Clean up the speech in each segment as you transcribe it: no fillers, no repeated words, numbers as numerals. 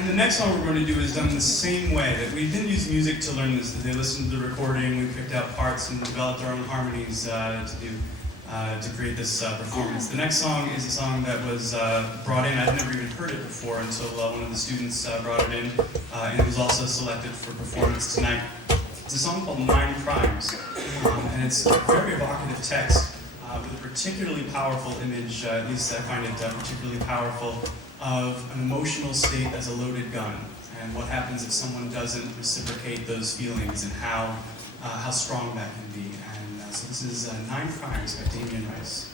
And the next song we're going to do is done the same way. That we didn't use music to learn this. That they listened to the recording, we picked out parts and developed our own harmonies to create this performance. The next song is a song that was brought in. I'd never even heard it before until one of the students brought it in, and it was also selected for performance tonight. It's a song called Nine Crimes, and it's a very evocative text with a particularly powerful image, at least I find it particularly powerful, of an emotional state as a loaded gun, and what happens if someone doesn't reciprocate those feelings, and how strong that can be. And so this is Nine Crimes by Damien Rice.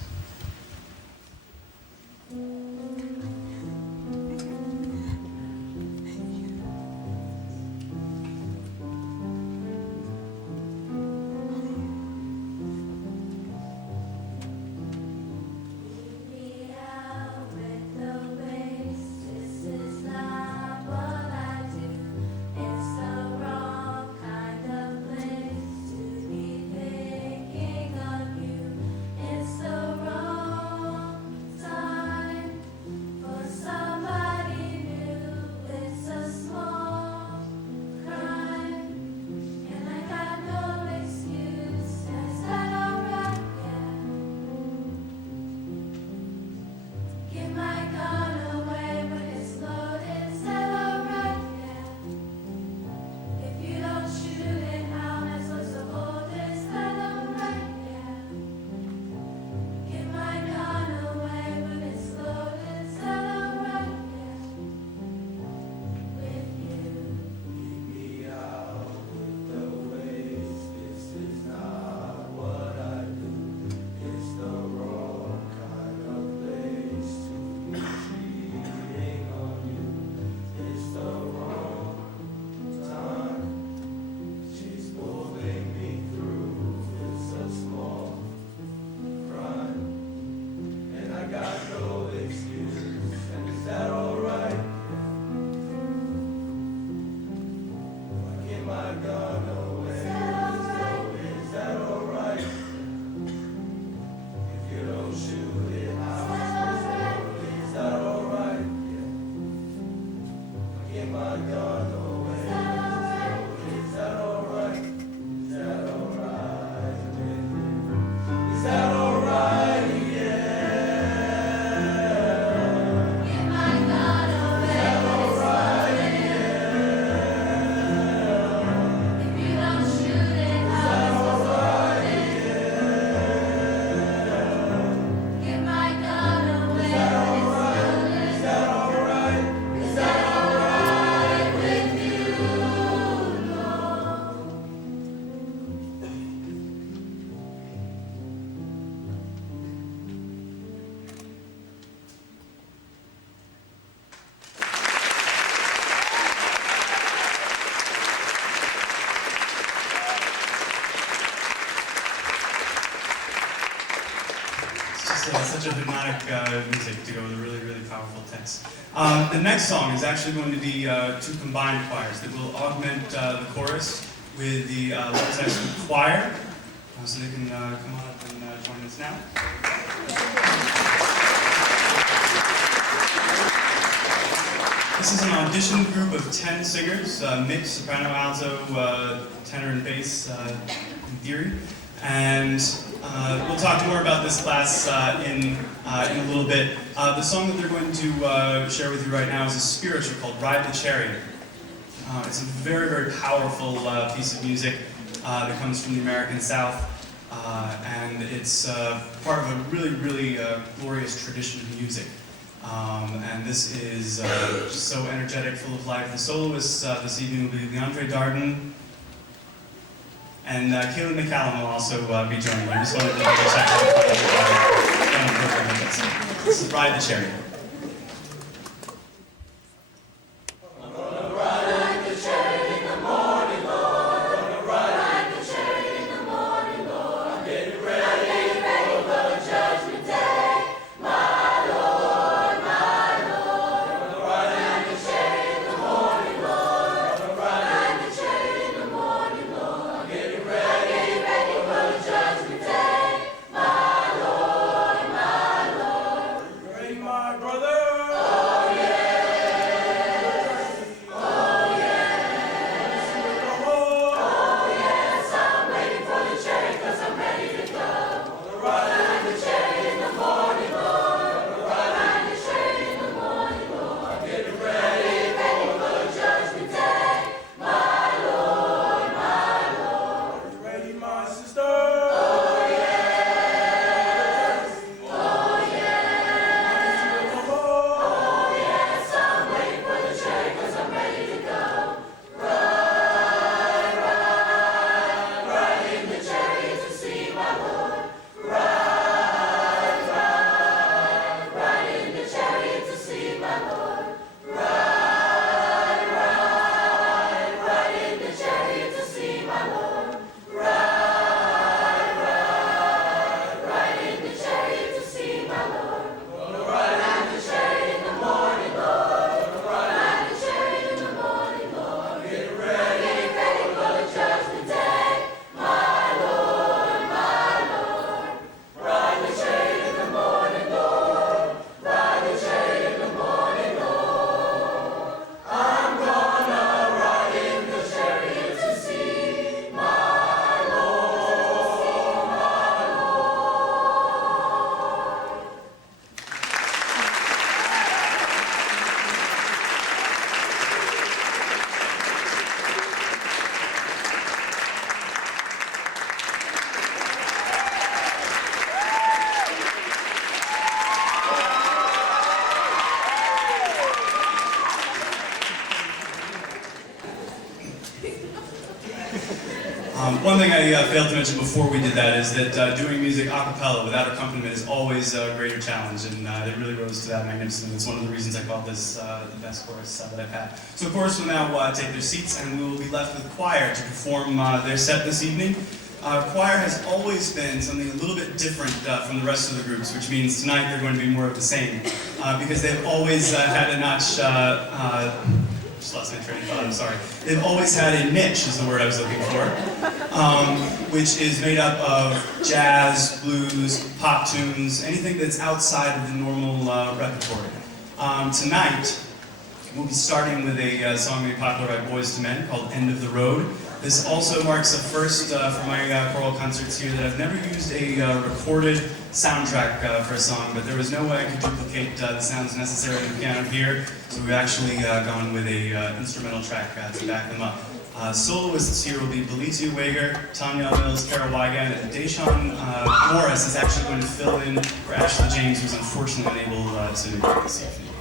Such a hypnotic music to go with a really, really powerful text. The next song is actually going to be two combined choirs that will augment the chorus with the LHS choir, so they can come on up and join us now. This is an audition group of 10 singers, mixed soprano, alto, tenor, and bass in theory. And we'll talk more about this class in a little bit. The song that they're going to share with you right now is a spiritual called Ride the Chariot. It's a very, very powerful piece of music that comes from the American South, and it's part of a really, really glorious tradition of music. And this is just so energetic, full of life. The soloists this evening will be Leandre Darden, and Kaylin McCallum will also be joining you. Just wanted to check out this is Ride the Chariot. My brother. One thing I failed to mention before we did that is that doing music a cappella without accompaniment is always a greater challenge, and they really rose to that magnificently. It's one of the reasons I call this the best chorus that I've had. So, of course, we'll now take their seats, and we will be left with choir to perform their set this evening. Choir has always been something a little bit different from the rest of the groups, which means tonight they're going to be more of the same, because they've always had a notch. Just lost my train of thought, I'm sorry. They've always had a niche, is the word I was looking for, which is made up of jazz, blues, pop tunes, anything that's outside of the normal repertoire. Tonight, we'll be starting with a song made popular by Boys to Men called End of the Road. This also marks the first for my choral concerts here that I've never used a recorded soundtrack for a song, but there was no way I could duplicate the sounds necessary to the piano here, so we've actually gone with a instrumental track to back them up. Soloists here will be Belitio Wager, Tanya Mills, Carol Wygand, and Deshaun Morris is actually going to fill in for Ashley James, who's unfortunately unable to make it this evening.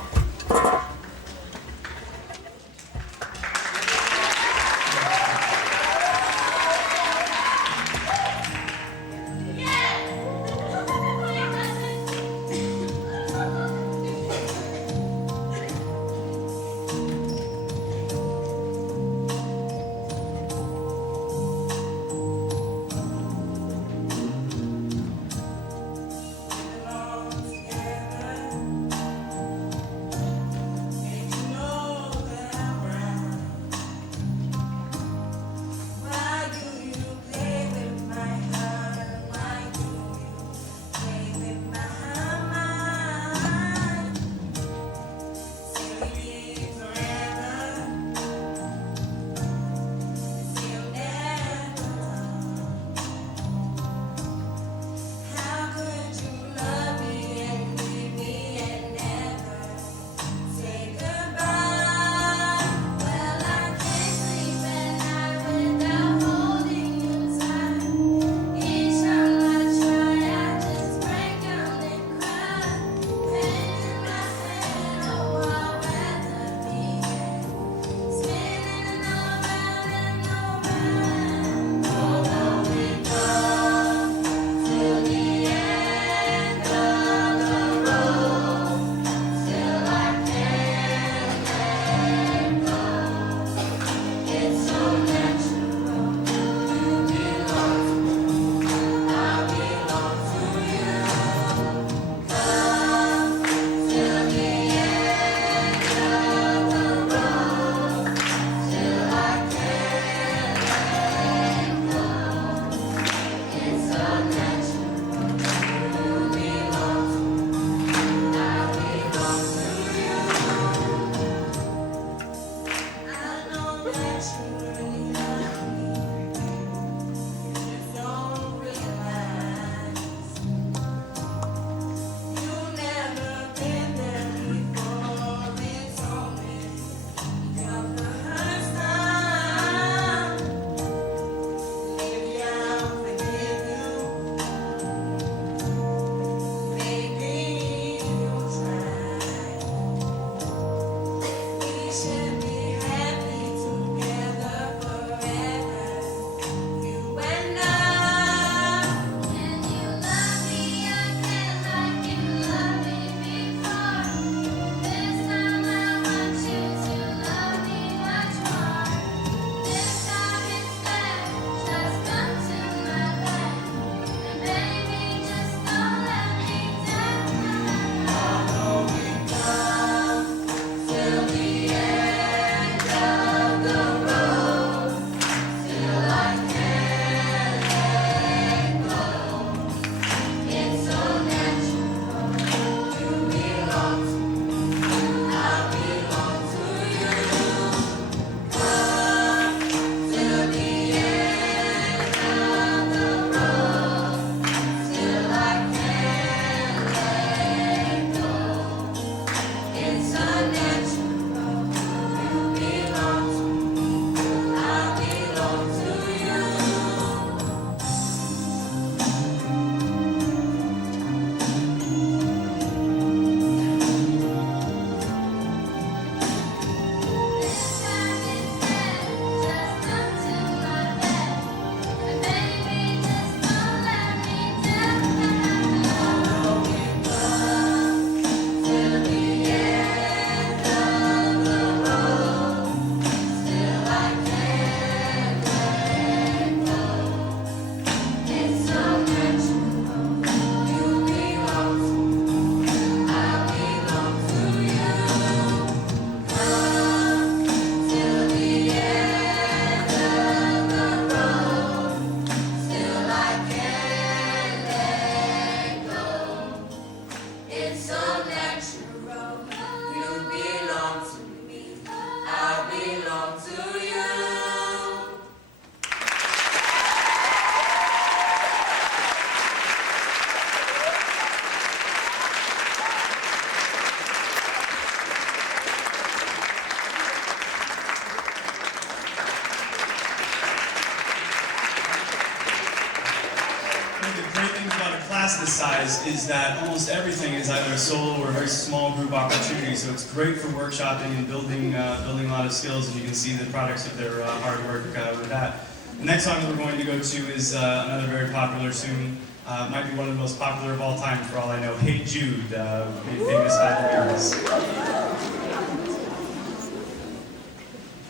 class this size is that almost everything is either a solo or a very small group opportunity. So it's great for workshopping and building a lot of skills, and you can see the products of their hard work with that. The next song that we're going to go to is another very popular tune. Might be one of the most popular of all time, for all I know. Hey Jude, made famous by the Beatles.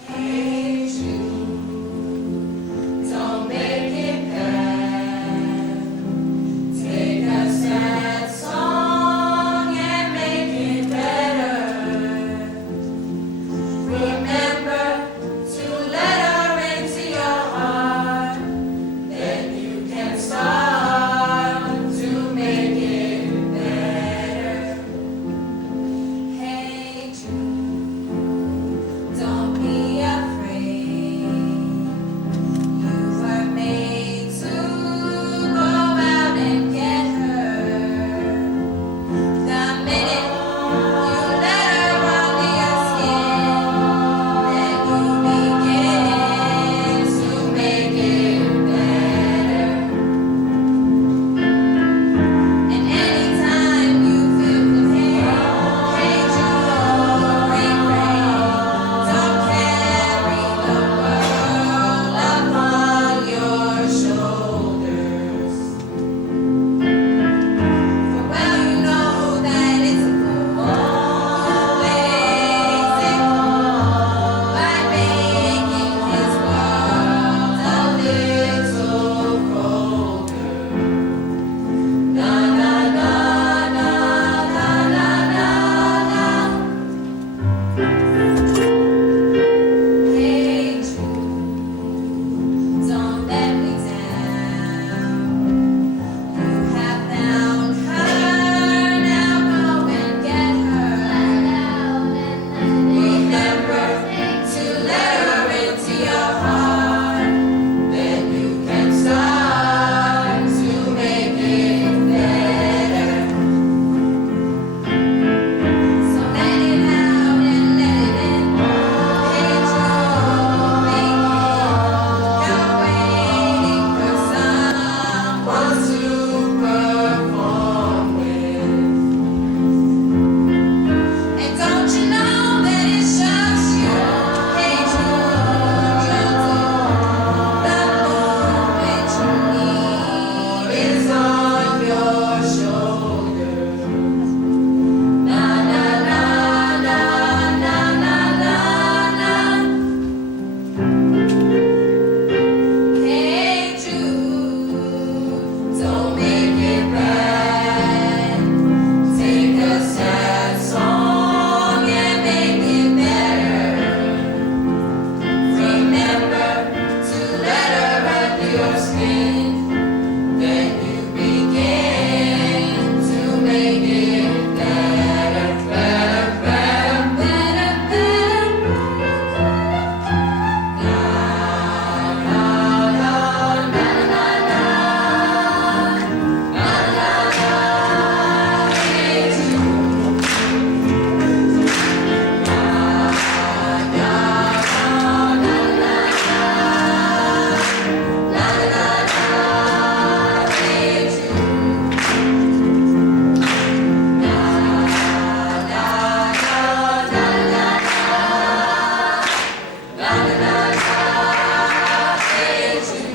Hey Jude, don't make it bad. Take a sad song and make it better. Remember to let her into your heart. Then you can start to make it better. Hey Jude, don't be afraid. You were made to go out and get her. The minute you let her under your skin, then you begin to make it better. And anytime you feel the pain, hey Jude, refrain. Don't carry the world upon your shoulders. For well you know that it's a fool who wastes it by making his world a little colder. Na na na na na na na na. Hey Jude, don't let me down. You have found her, now go and get her. Remember to let her into your heart. Then you can start to make it better. So let it out and let it in. Hey Jude, make it. You're waiting for someone to perform with. And don't you know that it's just you? Hey Jude, you do. The moment you need is on your shoulders. Na na na na na na na na. Hey Jude, don't make it bad. Take a sad song and make it better. Remember to let her under your skin. Then you begin to make it better, better, better, better, better. Na na na na na na. Na na na. Hey Jude. Na na na na na na. Na na na. Hey Jude. Na na na na na na. Na na na. Hey Jude.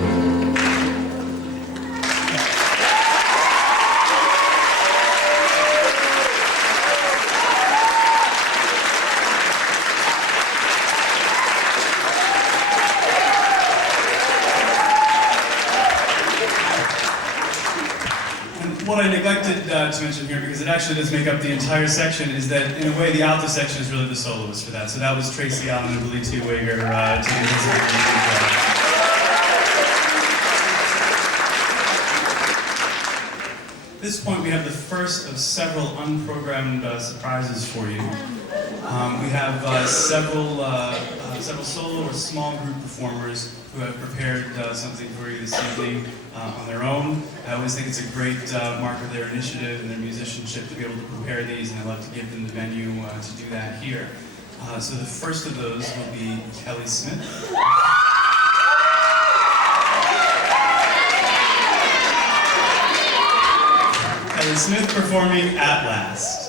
And what I neglected to mention here, because it actually does make up the entire section, is that in a way the alto section is really the soloist for that. So that was Tracy Allen and Billy Two-Wager taking this. At this point, we have the first of several unprogrammed surprises for you. We have several solo or small group performers who have prepared something for you this evening on their own. I always think it's a great mark of their initiative and their musicianship to be able to prepare these, and I love to give them the venue to do that here. So the first of those will be Kelly Smith. Kelly Smith performing At Last.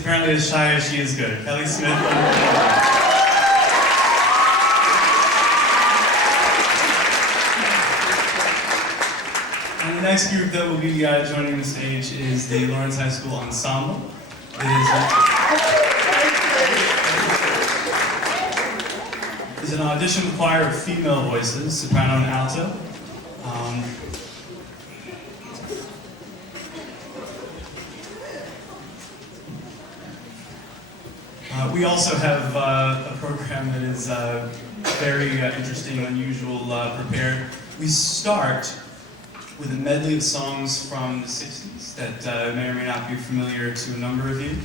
Apparently as shy as she is good. Kelly Smith. And the next group that will be joining the stage is the Lawrence High School Ensemble. It is an audition choir of female voices, soprano and alto. We also have a program that is very interesting, unusual, prepared. We start with a medley of songs from the 60s that may or may not be familiar to a number of you.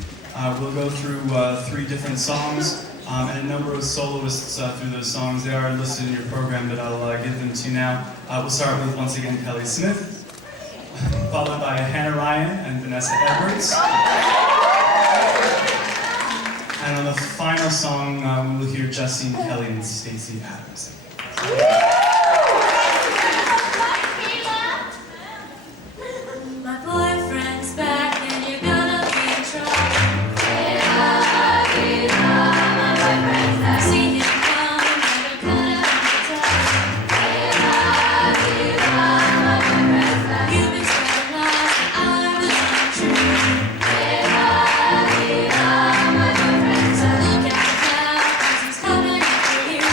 We'll go through 3 different songs and a number of soloists through those songs. They are listed in your program, but I'll give them to you now. We'll start with, once again, Kelly Smith, followed by Hannah Ryan and Vanessa Edwards. And on the final song, we will hear Justine Kelly and Stacey Adams. My boyfriend's back and you're gonna be in trouble. My boyfriend's back. See him coming, never cut out the top. My boyfriend's back. You've been spreading lies that I was untrue. So look out now, 'cause he's coming after you.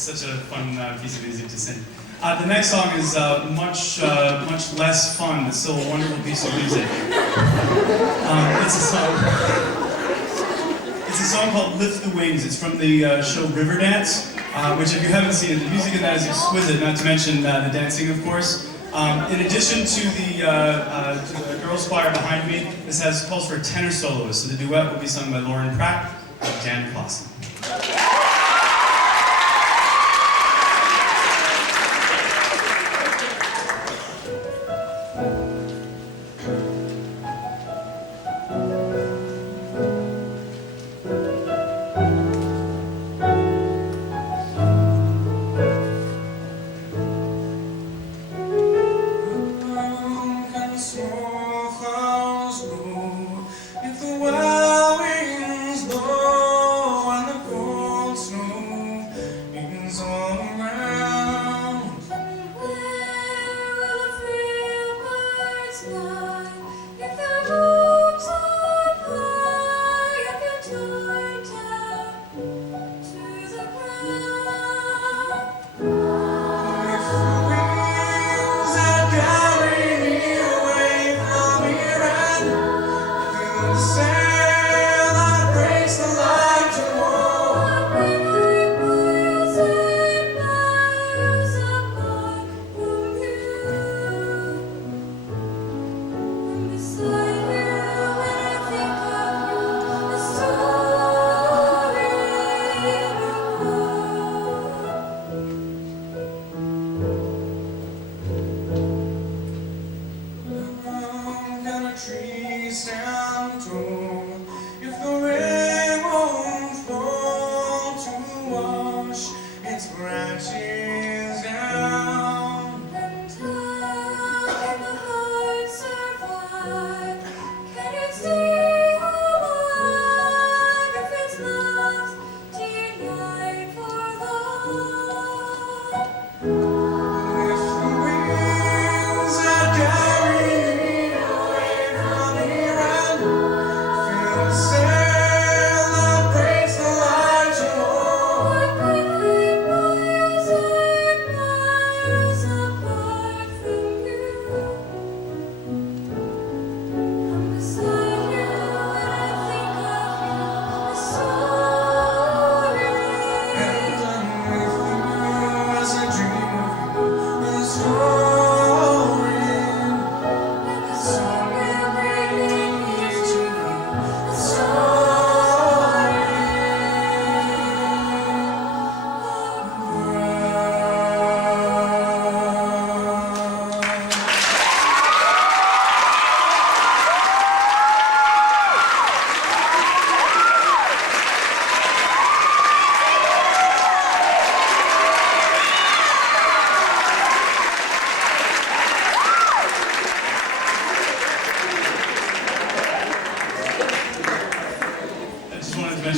Such a fun piece of music to sing. The next song is much less fun, but still a wonderful piece of music. It's a song called "Lift the Wings." It's from the show Riverdance, which, if you haven't seen it, the music in that is exquisite. Not to mention the dancing, of course. In addition to the girls' choir behind me, this calls for a tenor soloist. So the duet will be sung by Lauren Pratt and Dan Clausen.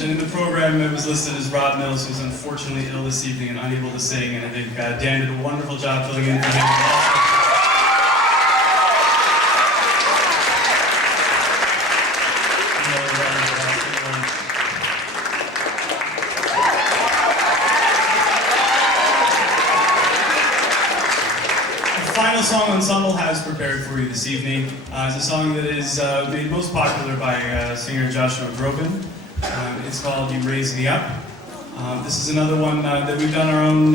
In the program, it was listed as Rob Mills, who's unfortunately ill this evening and unable to sing, and I think Dan did a wonderful job filling in for him. The final song Ensemble has prepared for you this evening is a song that is made most popular by singer Joshua Groban. It's called "You Raise Me Up." This is another one that we've done our own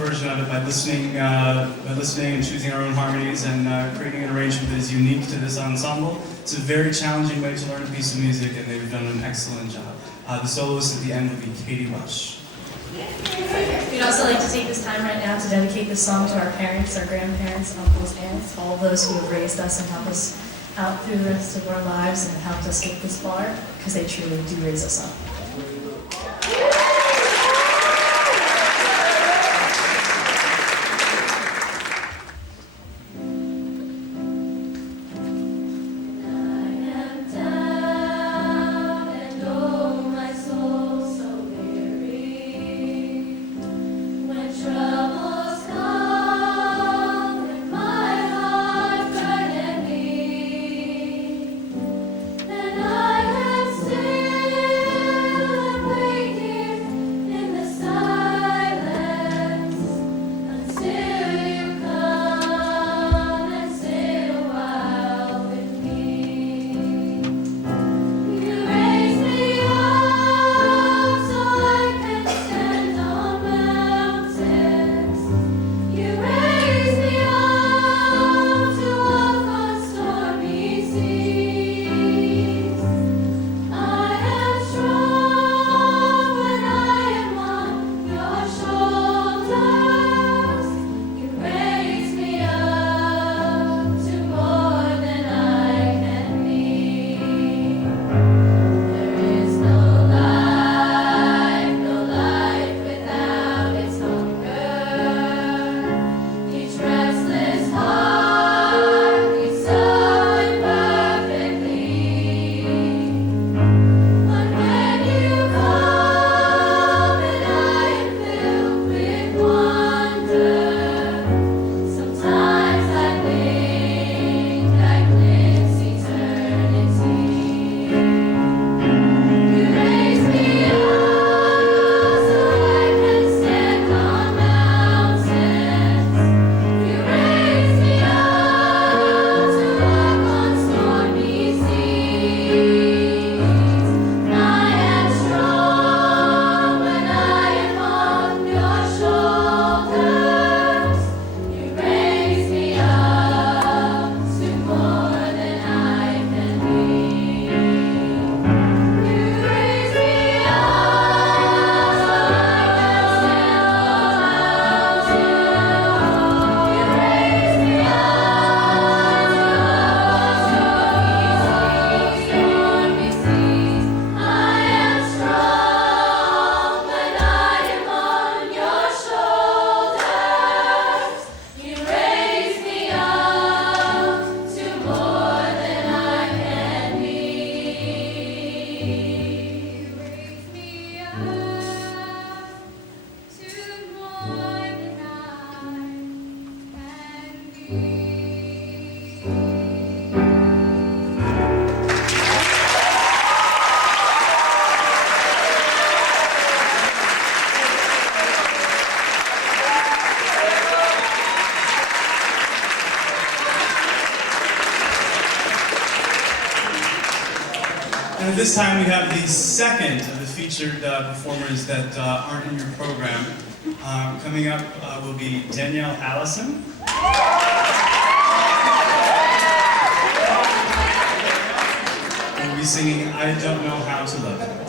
version of it by listening and choosing our own harmonies and creating an arrangement that is unique to this ensemble. It's a very challenging way to learn a piece of music, and they've done an excellent job. The soloist at the end will be Katie Rush. We'd also like to take this time right now to dedicate this song to our parents, our grandparents, uncles, aunts, all those who have raised us and helped us out through the rest of our lives and helped us get this far, because they truly do raise us up. And at this time, we have the second of the featured performers that aren't in your program. Coming up will be Danielle Allison. We'll be singing I Don't Know How to Love You.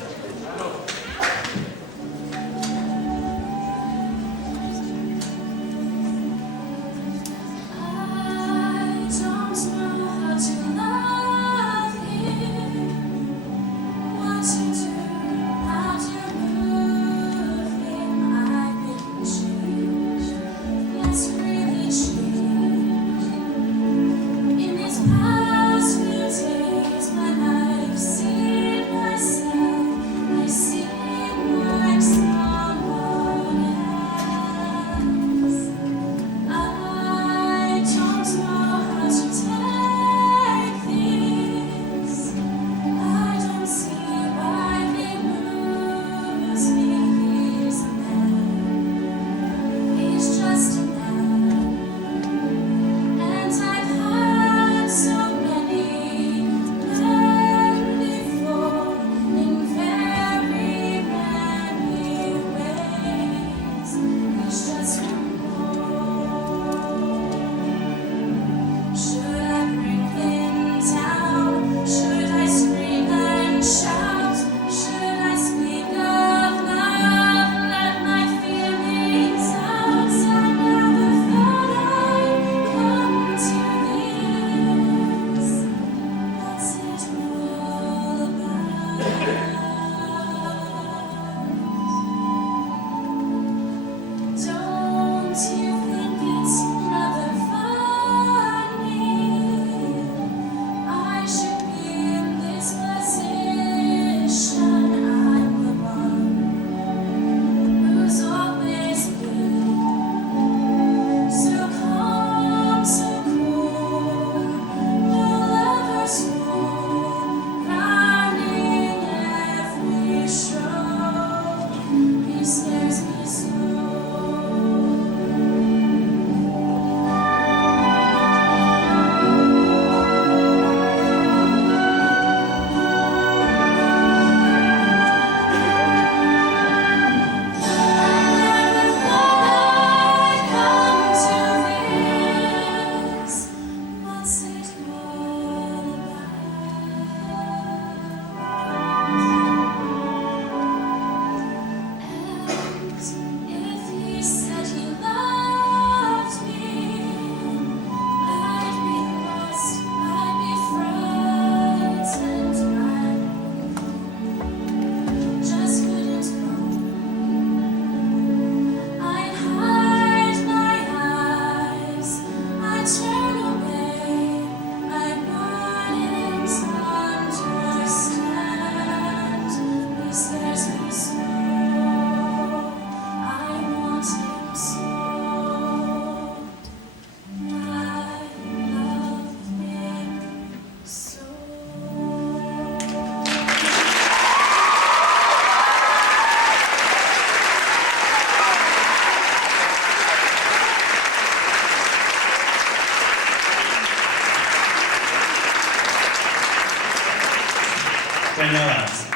Danielle Allison.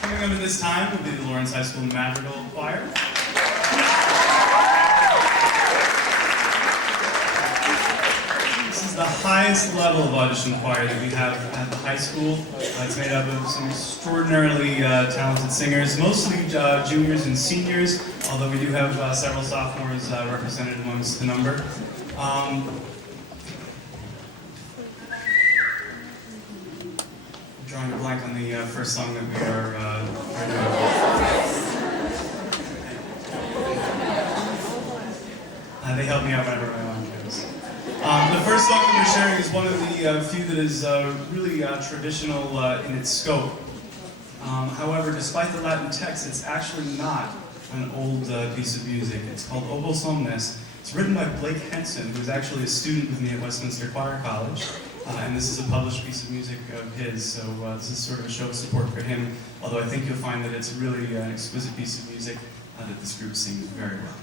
Coming up at this time will be the Lawrence High School Madrigal Choir. This is the highest level of audition choir that we have at the high school. It's made up of some extraordinarily talented singers, mostly juniors and seniors, although we do have several sophomores represented amongst the number. Drawing a blank on the first song that we are they help me out whenever my mom goes. The first song that we're sharing is one of the few that is really traditional in its scope. However, despite the Latin text, it's actually not an old piece of music. It's called Obo Somnes. It's written by Blake Henson, who's actually a student with me at Westminster Choir College. And this is a published piece of music of his, so this is sort of a show of support for him, although I think you'll find that it's really an exquisite piece of music that this group sings very well.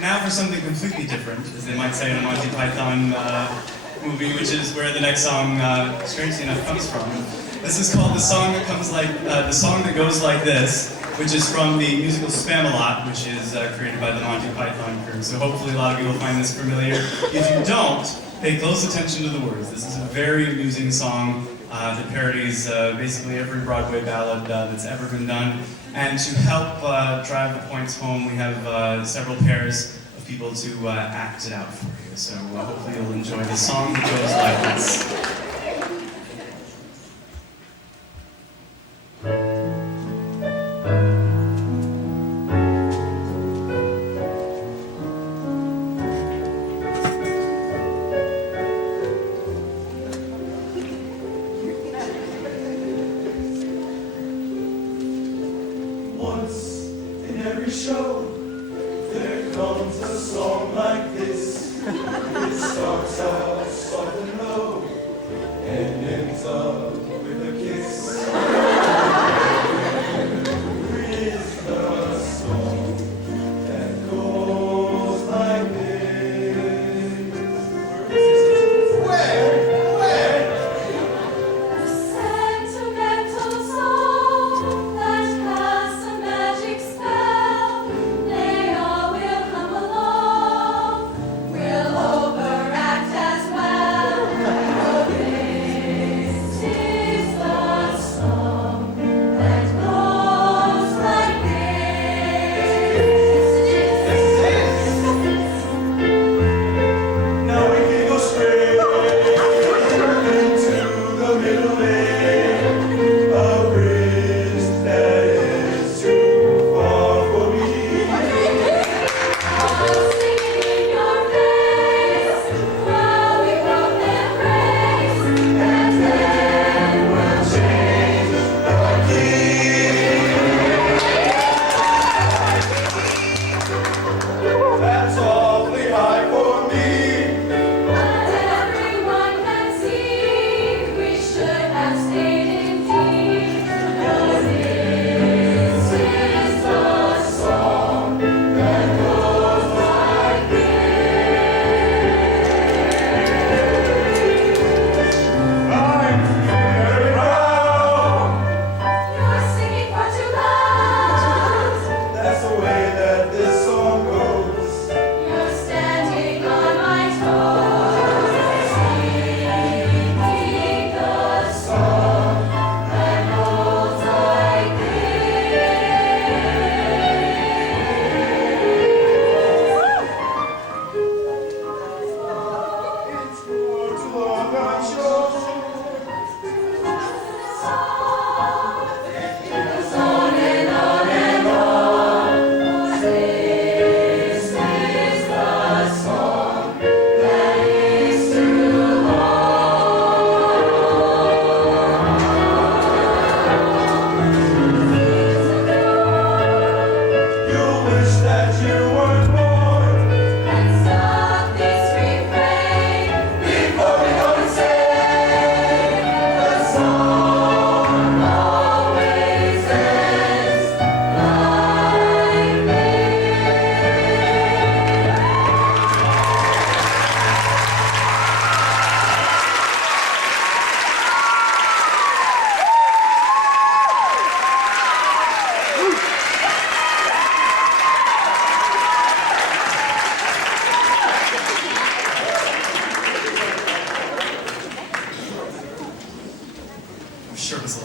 Now for something completely different, as they might say in a Monty Python movie, which is where the next song, strangely enough, comes from. This is called the song that goes like this, which is from the musical Spamalot, which is created by the Monty Python crew. So hopefully a lot of you will find this familiar. If you don't, pay close attention to the words. This is a very amusing song that parodies basically every Broadway ballad that's ever been done. And to help drive the points home, we have several pairs of people to act it out for you. So hopefully you'll enjoy the song that goes like this. Once in every show, there comes a song like this. It starts out soft and low, and ends up with a kiss. Here is the song that goes like this. Where? A sentimental song that casts a magic spell. They all will come along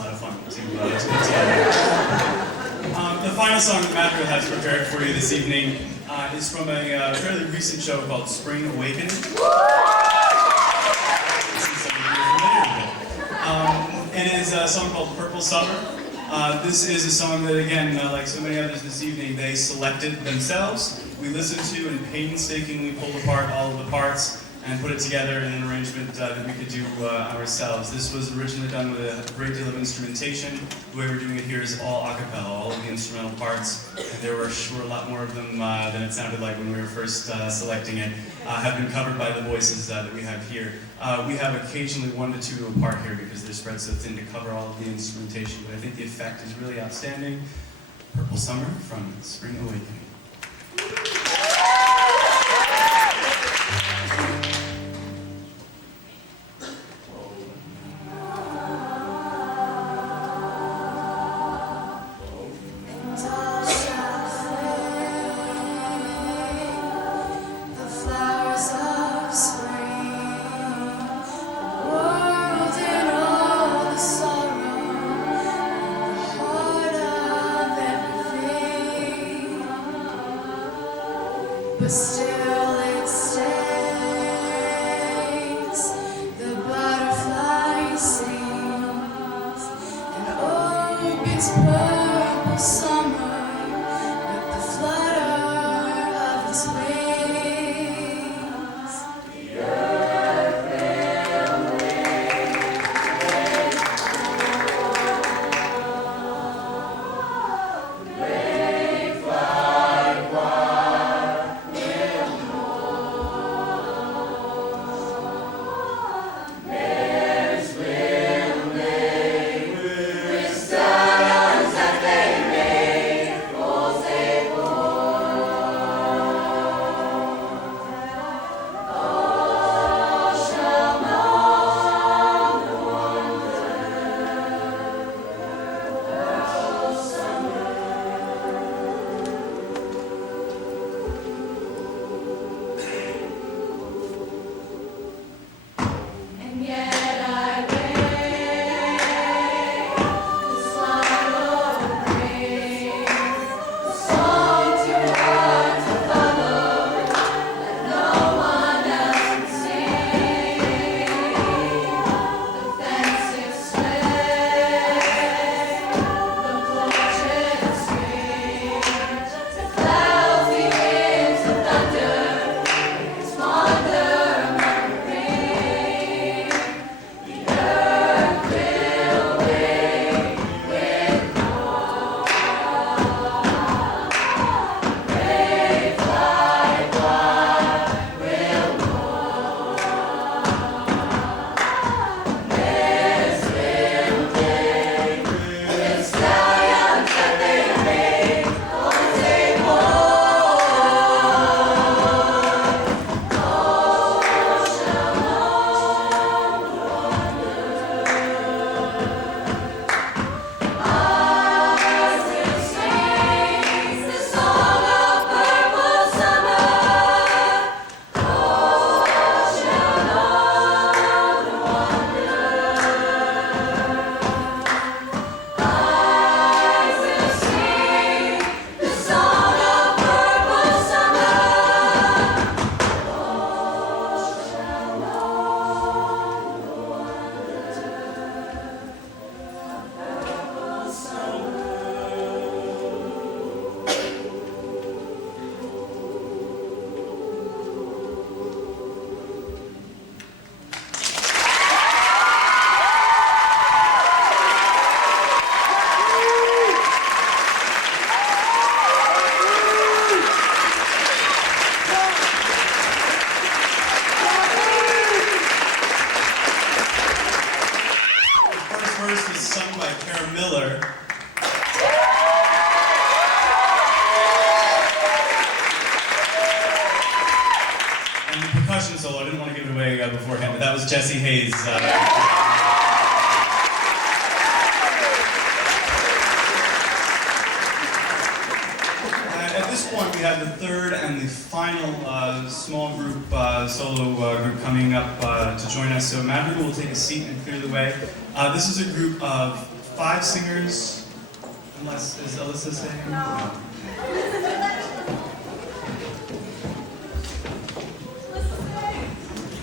lot of fun to put together. The final song that Madrigal has prepared for you this evening is from a fairly recent show called Spring Awakening. This is something you're familiar with. It is a song called Purple Summer. This is a song that, again, like so many others this evening, they selected themselves. We listened to and painstakingly pulled apart all of the parts and put it together in an arrangement that we could do ourselves. This was originally done with a great deal of instrumentation. The way we're doing it here is all a cappella, all of the instrumental parts. And there were sure a lot more of them than it sounded like when we were first selecting it, have been covered by the voices that we have here. We have occasionally 1 to 2 apart here because they're spread so thin to cover all of the instrumentation, but I think the effect is really outstanding. Purple Summer from Spring Awakening. But still it stays, the butterfly sings, and opens purple summer with the flutter of its wings. The earth will wake like and yet I wait, the swallow brings a song to heart to follow that no one else can sing. The fences sway, the porches ring, the clouds begin to thunder, its wonder among the rain. The earth will wake with more. Brave like water will roar. This will day with stallions that they make on table. Sings the song of purple summer. Ocean on the wonder. Eyes will sing the song of purple summer. Ocean on the purple summer. The first verse was sung by Kara Miller. And the percussion solo, I didn't want to give it away beforehand, but that was Jesse Hayes. At this point, we have the third and the final small group, solo group coming up to join us. So Madrigal will take a seat and clear the way. This is a group of 5 singers, unless, is Alyssa saying? No.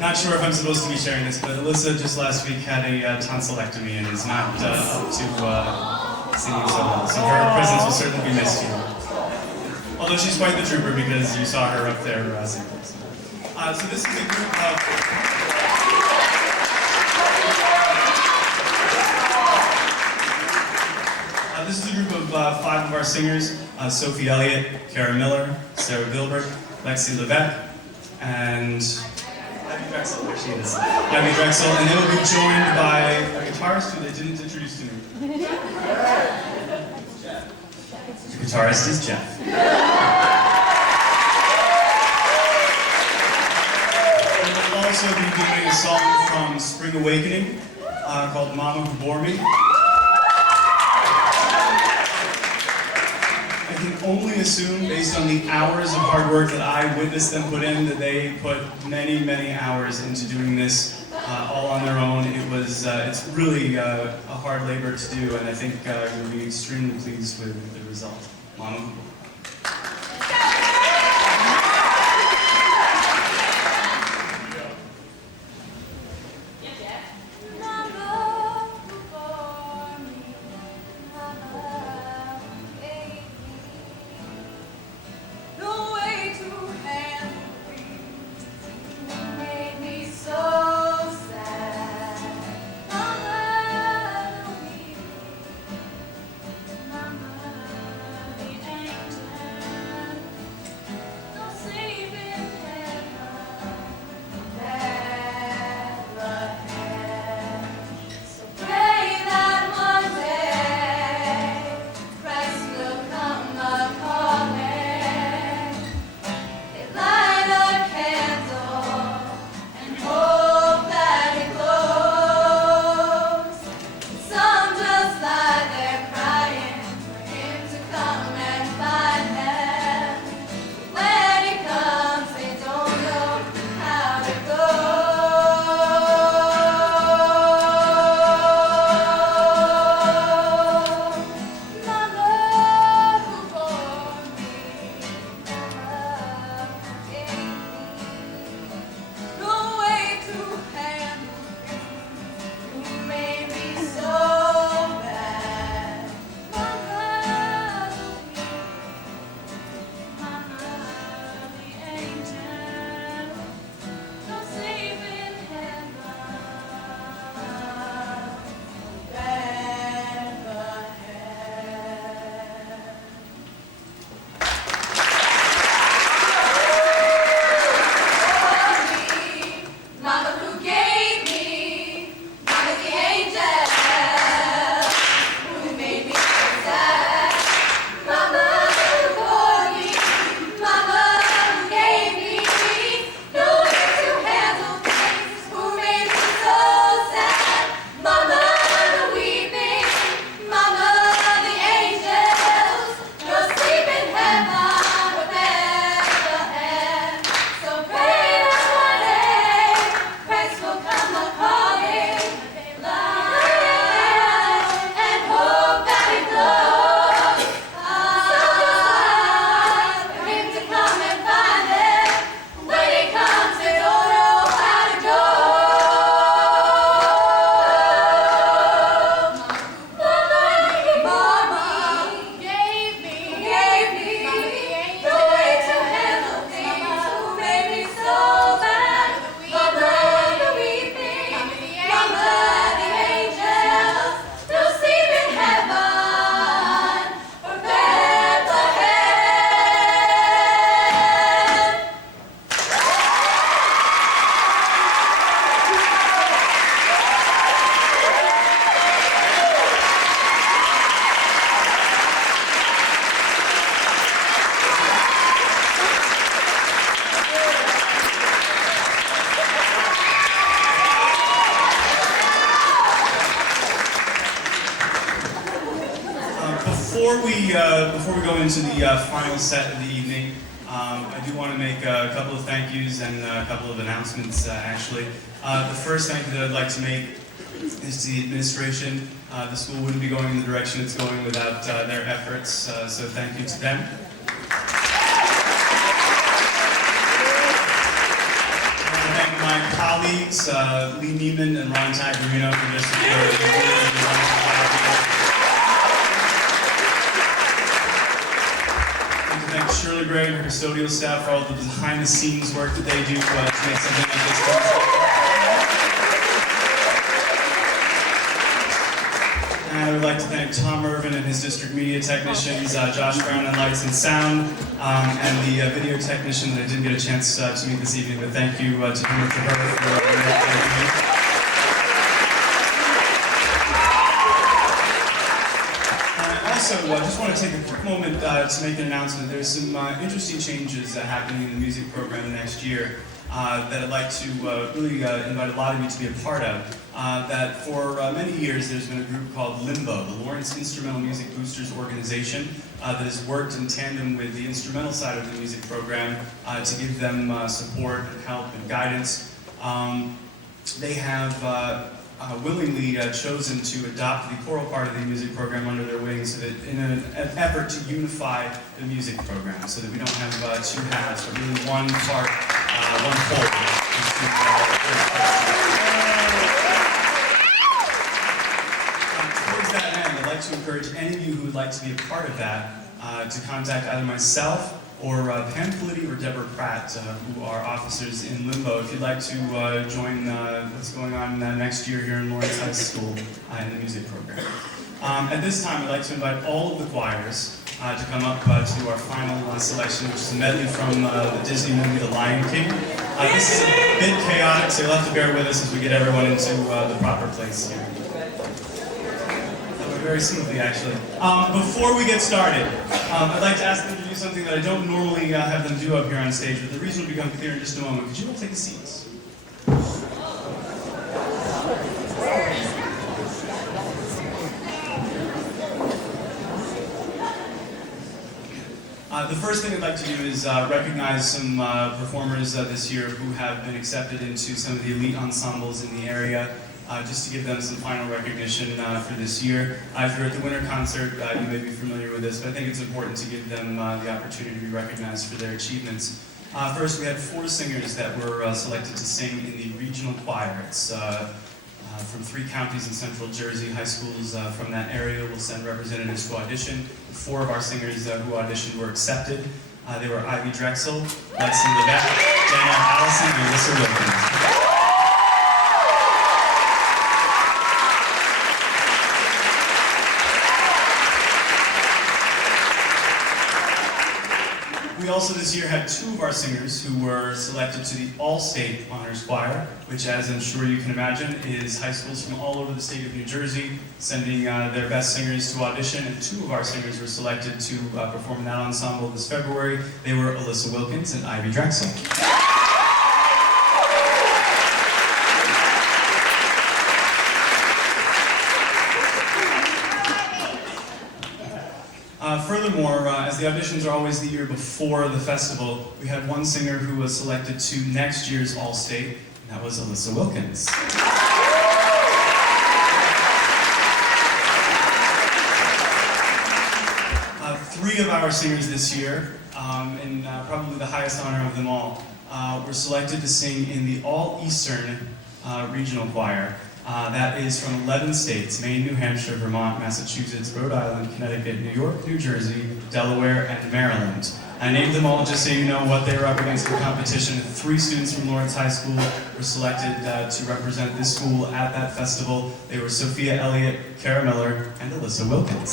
Not sure if I'm supposed to be sharing this, but Alyssa just last week had a tonsillectomy and is not up to singing so well. So her presence will certainly be missed here. Although she's quite the trooper because you saw her up there singing. So this is a group of... This is a group of 5 of our singers, Sophie Elliott, Kara Miller, Sarah Gilbert, Lexi Levesque, and Ivy Drexel, there she is. Ivy Drexel, and they will be joined by a guitarist who they didn't introduce to me. The guitarist is Jeff. We'll also be doing a song from Spring Awakening called Mama Who Bore Me. I can only assume, based on the hours of hard work that I witnessed them put in, that they put many, many hours into doing this all on their own. It's really a hard labor to do, and I think you'll be extremely pleased with the result. Mama Who Bore Me. Before we go into the final set of the evening, I do want to make a couple of thank yous and a couple of announcements, actually. The first thank you that I'd like to make is the administration. The school wouldn't be going in the direction it's going without their efforts, so thank you to them. I want to thank my colleagues, Lee Neiman and Ron Tagarino, for their support. Thank Shirley Gray and her custodial staff for all the behind-the-scenes work that they do to make something like this possible. And I would like to thank Tom Irvin and his district media technicians, Josh Brown on lights and sound, and the video technician that I didn't get a chance to meet this evening, but thank you to him or to her for work. Also, I just want to take a quick moment to make an announcement. There's some interesting changes happening in the music program next year that I'd like to really invite a lot of you to be a part of. That for many years there's been a group called Limbo, the Lawrence Instrumental Music Boosters Organization, that has worked in tandem with the instrumental side of the music program to give them support and help and guidance. They have willingly chosen to adopt the choral part of the music program under their wing, so that in an effort to unify the music program, so that we don't have two halves, but really one part, one whole. Towards that end, I'd like to encourage any of you who would like to be a part of that to contact either myself or Pam Politi or Deborah Pratt, who are officers in Limbo, if you'd like to join what's going on next year here in Lawrence High School in the music program. At this time, I'd like to invite all of the choirs to come up to our final selection, which is a medley from the Disney movie The Lion King. This is a bit chaotic, so you'll have to bear with us as we get everyone into the proper place here. Very smoothly, actually. Before we get started, I'd like to ask them to do something that I don't normally have them do up here on stage, but the reason will become clear in just a moment. Could you all take a seat? The first thing I'd like to do is recognize some performers this year who have been accepted into some of the elite ensembles in the area. Just to give them some final recognition for this year. If you're at the winter concert, you may be familiar with this, but I think it's important to give them the opportunity to be recognized for their achievements. First, we had 4 singers that were selected to sing in the regional choir. It's from 3 counties in central Jersey. High schools from that area will send representatives to audition. 4 of our singers who auditioned were accepted. They were Ivy Drexel, Lexi Levesque, Danielle Allison, and Alyssa Wilkins. We also this year had 2 of our singers who were selected to the All-State Honors Choir, which, as I'm sure you can imagine, is high schools from all over the state of New Jersey sending their best singers to audition, and 2 of our singers were selected to perform in that ensemble this February. They were Alyssa Wilkins and Ivy Drexel. Furthermore, as the auditions are always the year before the festival, we had 1 singer who was selected to next year's All-State, and that was Alyssa Wilkins. 3 of our singers this year, and probably the highest honor of them all, were selected to sing in the All-Eastern Regional Choir. That is from 11 states: Maine, New Hampshire, Vermont, Massachusetts, Rhode Island, Connecticut, New York, New Jersey, Delaware, and Maryland. I named them all just so you know what they were up against in competition. 3 students from Lawrence High School were selected to represent this school at that festival. They were Sophia Elliott, Kara Miller, and Alyssa Wilkins.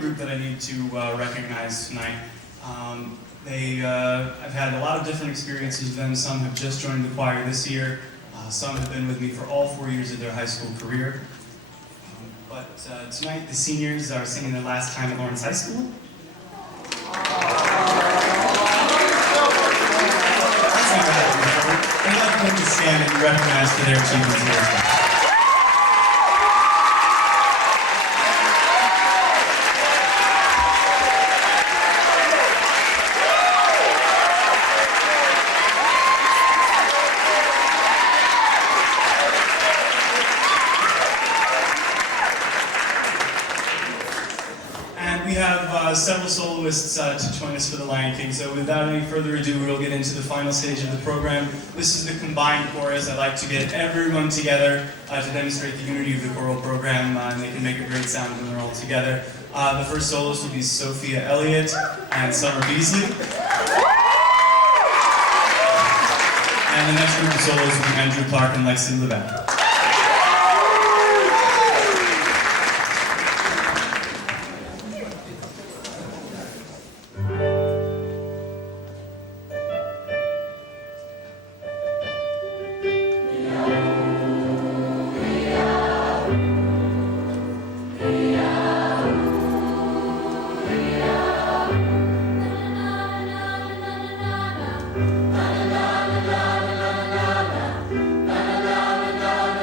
Group that I need to recognize tonight. I've had a lot of different experiences with them. Some have just joined the choir this year. Some have been with me for all 4 years of their high school career. But tonight the seniors are singing their last time at Lawrence High School. That's not bad. I'd like them to stand and be recognized for their achievements here as well. several soloists to join us for the Lion King. So without any further ado, we'll get into the final stage of the program. This is the combined chorus. I'd like to get everyone together to demonstrate the unity of the choral program, and they can make a great sound when they're all together. The first soloist will be Sophia Elliott and Summer Beasley. And the next group of solos will be Andrew Clark and Lexi Levin. La la la la la la la la la la la la la la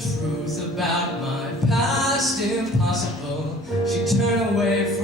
truth about my past impossible. She turned away